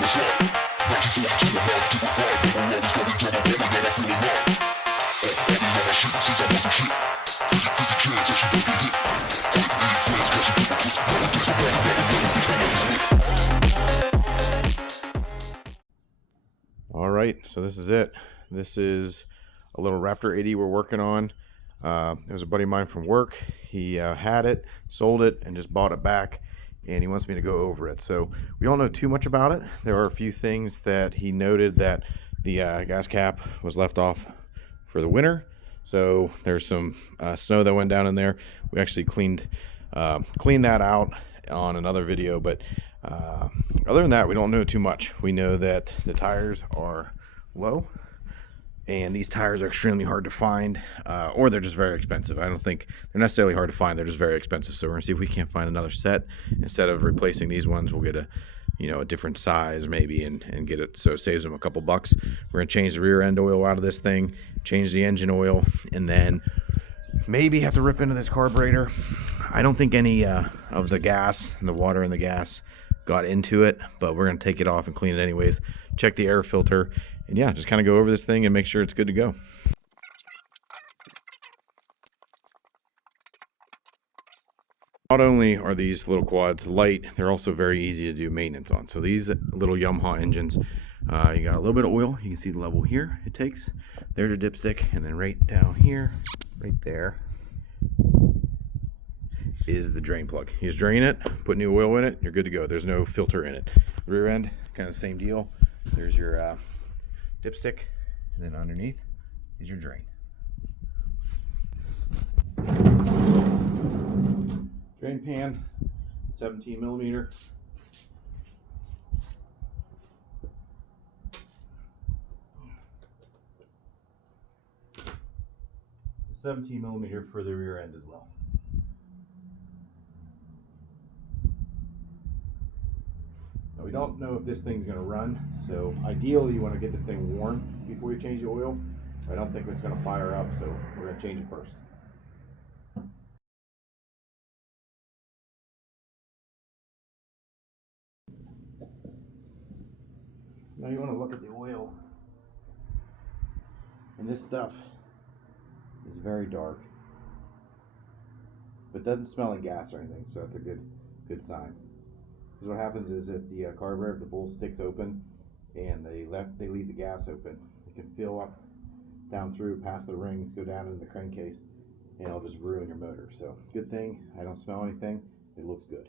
All right, so this is it. This is a little Raptor 80 we're working on. It was a buddy of mine from work. He had it, sold it, and just bought it back, and he wants me to go over it. So we don't know too much about it. There are a few things that he noted that the gas cap was left off for the winter. So there's some snow that went down in there. We actually cleaned that out on another video, but other than that, we don't know too much. We know that the tires are low, and these tires are extremely hard to find, or they're just very expensive. I don't think they're necessarily hard to find, they're just very expensive. So we're gonna see if we can't find another set. Instead of replacing these ones, we'll get a different size maybe, and get it so it saves them a couple bucks. We're gonna change the rear end oil out of this thing, change the engine oil, and then maybe have to rip into this carburetor. I don't think any of the gas, the water in the gas, got into it, but we're gonna take it off and clean it anyways. Check the air filter, and yeah, just kind of go over this thing and make sure it's good to go. Not only are these little quads light, they're also very easy to do maintenance on. So these little Yamaha engines, you got a little bit of oil. You can see the level here it takes. There's your dipstick, and then right down here, right there, is the drain plug. You just drain it, put new oil in it, you're good to go. There's no filter in it. Rear end, kind of the same deal. There's your dipstick, and then underneath is your drain. Drain pan, 17 millimeter. $17 millimeter for the rear end as well. Now we don't know if this thing's going to run, so ideally you want to get this thing warm before you change the oil. I don't think it's going to fire up, so we're going to change it first. Now you want to look at the oil, and this stuff is very dark, but doesn't smell like gas or anything, so that's a good sign. Because what happens is if the carburetor, if the bowl sticks open and they leave the gas open, it can fill up down through past the rings, go down into the crankcase, and it'll just ruin your motor. So good thing I don't smell anything. It looks good.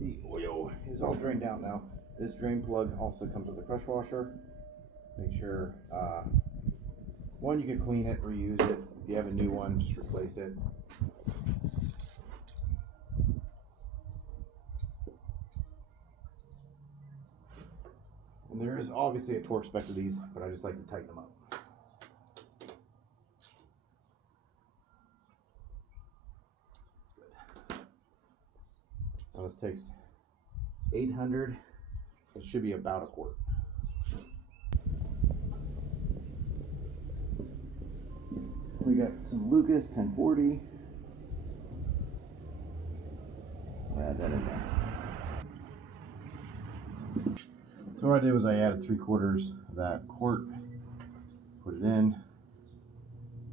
The oil is all drained out now. This drain plug also comes with a pressure washer. Make sure one, you can clean it, reuse it. If you have a new one, just replace it. And there is obviously a torque spec to these, but I just like to tighten them up. Good. Now this takes 800. It should be about a quart. We got some Lucas 1040. We'll add that in there. So what I did was I added 3/4 of that quart, put it in,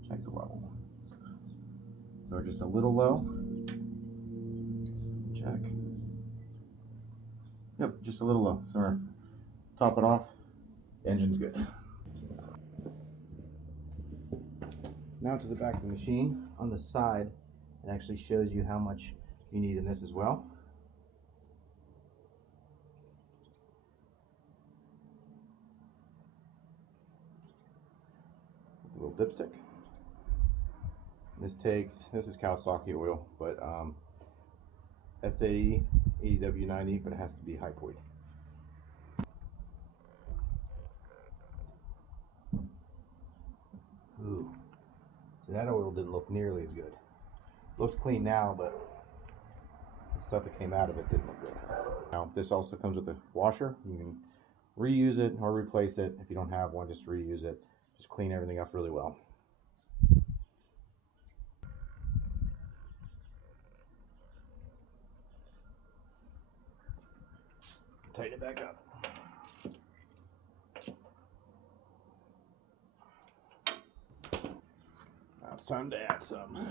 check the level. So we're just a little low. Check. Yep, just a little low. So we're top it off. Engine's good. Now to the back of the machine. On the side, it actually shows you how much you need in this as well. A little dipstick. This is Kawasaki oil, but SAE 80W90, but it has to be hypoid. Ooh, so that oil didn't look nearly as good. Looks clean now, but the stuff that came out of it didn't look good. Now, this also comes with a washer. You can reuse it or replace it. If you don't have one, just reuse it. Just clean everything up really well. Tighten it back up. time to add some.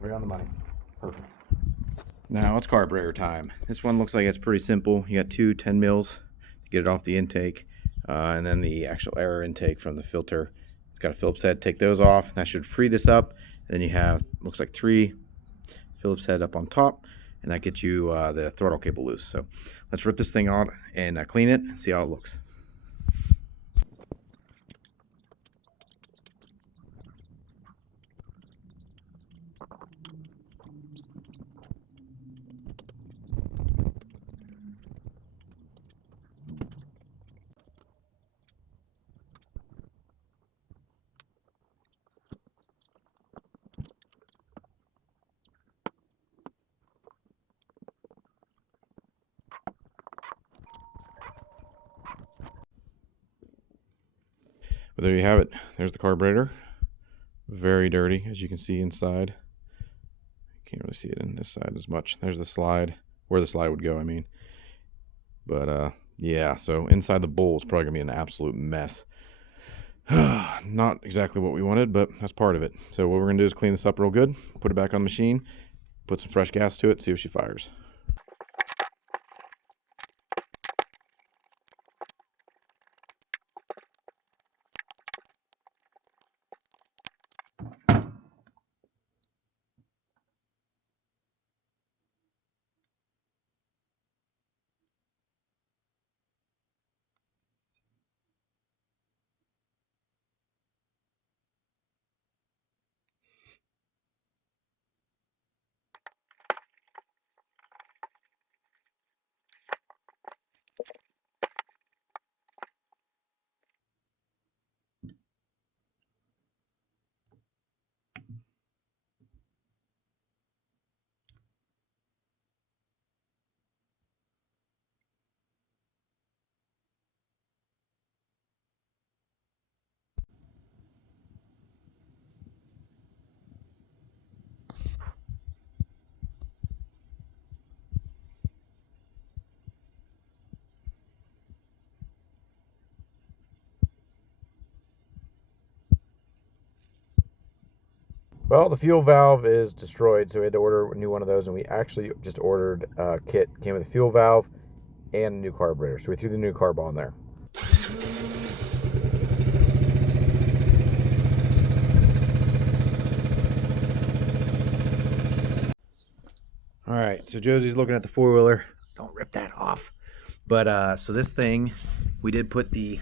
Right on the money. Perfect. Now it's carburetor time. This one looks like it's pretty simple. You got two 10 mils to get it off the intake, and then the actual air intake from the filter. It's got a Phillips head. Take those off. That should free this up. And then you have, looks like 3 Phillips head up on top, and that gets you the throttle cable loose. So let's rip this thing out and clean it and see how it looks. But there you have it. There's the carburetor. Very dirty, as you can see inside. Can't really see it in this side as much. There's the slide, where the slide would go, I mean. But yeah, so inside the bowl is probably gonna be an absolute mess. Not exactly what we wanted, but that's part of it. So what we're gonna do is clean this up real good, put it back on the machine, put some fresh gas to it, see if she fires. Well, the fuel valve is destroyed, so we had to order a new one of those, and we actually just ordered a kit. Came with a fuel valve and a new carburetor, so we threw the new carb on there. All right, so Josie's looking at the four-wheeler. Don't rip that off. But so this thing, we did put the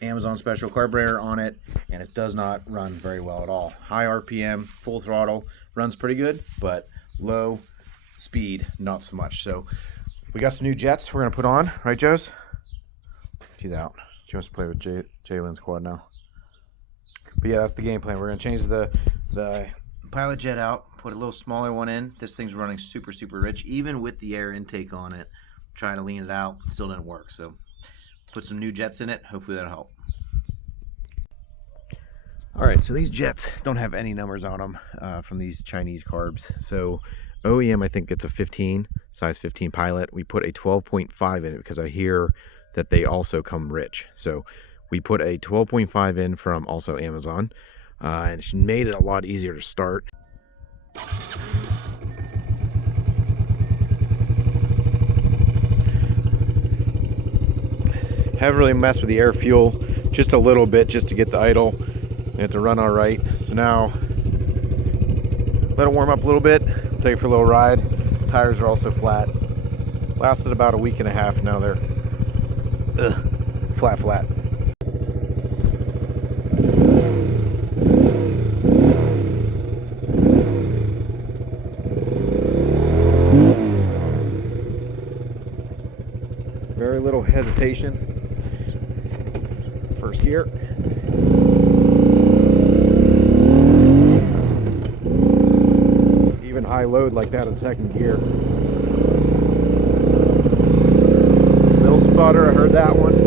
Amazon special carburetor on it, and it does not run very well at all. High RPM, full throttle, runs pretty good, but low speed, not so much. So we got some new jets we're gonna put on, right, Joes? She's out. She wants to play with Jalen's quad now. But yeah, that's the game plan. We're gonna change the pilot jet out, put a little smaller one in. This thing's running super rich, even with the air intake on it. Trying to lean it out, still didn't work. So put some new jets in it. Hopefully that'll help. All right, so these jets don't have any numbers on them from these Chinese carbs. So OEM, I think it's a 15, size 15 pilot. We put a 12.5 in it because I hear that they also come rich. So we put a 12.5 in from also Amazon, and she made it a lot easier to start. Haven't really messed with the air fuel, just a little bit just to get the idle and to run all right. So now let it warm up a little bit, take it for a little ride. Tires are also flat. Lasted about a week and a half, now they're flat. Very little hesitation. First gear. Even high load like that in second gear. Little sputter, I heard that one.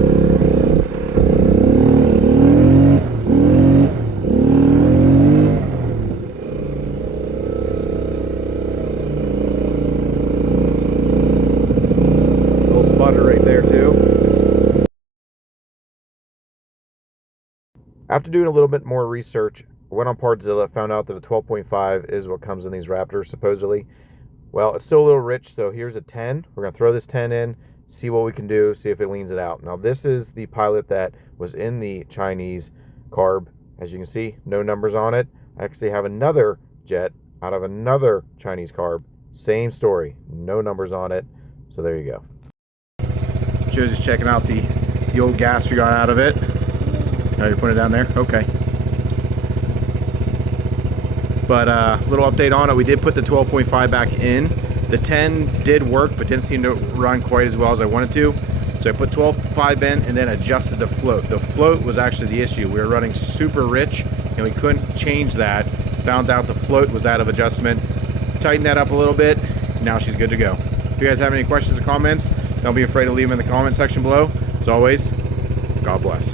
After doing a little bit more research, I went on Partzilla, found out that a 12.5 is what comes in these Raptors, supposedly. Well, it's still a little rich, so here's a 10. We're going to throw this 10 in, see what we can do, see if it leans it out. Now, this is the pilot that was in the Chinese carb. As you can see, no numbers on it. I actually have another jet out of another Chinese carb. Same story, no numbers on it. So there you go. Joe's just checking out the old gas we got out of it. Now you're putting it down there? Okay. But little update on it, we did put the 12.5 back in. The 10 did work, but didn't seem to run quite as well as I wanted to. So I put 12.5 in and then adjusted the float. The float was actually the issue. We were running super rich and we couldn't change that. Found out the float was out of adjustment. Tightened that up a little bit. Now she's good to go. If you guys have any questions or comments, don't be afraid to leave them in the comment section below. As always, God bless.